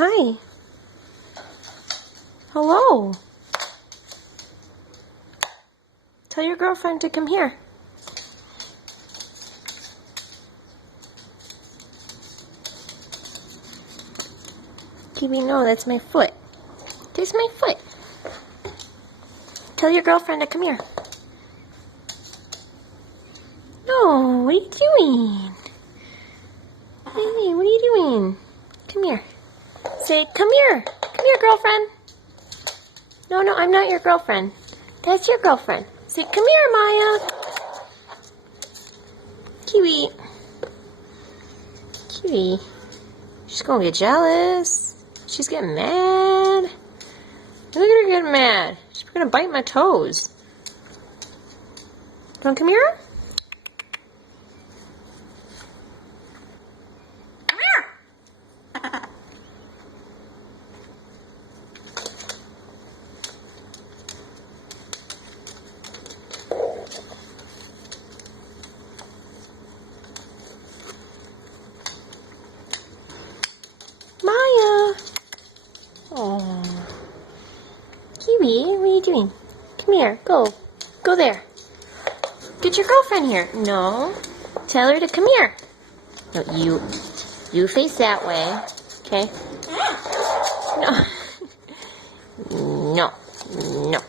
Hi. Hello. Tell your girlfriend to come here. Keowee, no, that's my foot. There's my foot. Tell your girlfriend to come here. No, what are you doing? Hey, what are you doing? Come here. Say, come here. Come here, girlfriend. No, I'm not your girlfriend. That's your girlfriend. Say, come here, Maya. Keowee. Keowee. She's gonna get jealous. She's getting mad. Look at her getting mad. She's gonna bite my toes. Don't come here? Come here. Maya. Oh. Keowee, what are you doing? Come here. Go. Go there. Get your girlfriend here. No. Tell her to come here. No, you face that way. Okay? No. No.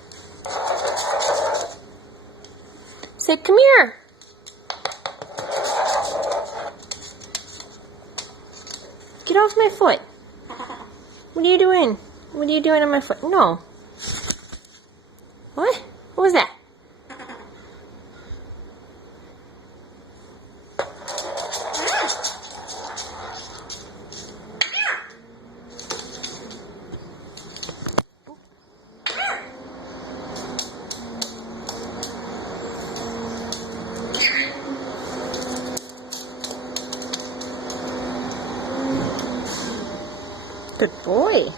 Say, come here. Get off my foot. What are you doing? What are you doing on my foot? No. What? What was that? Good boy.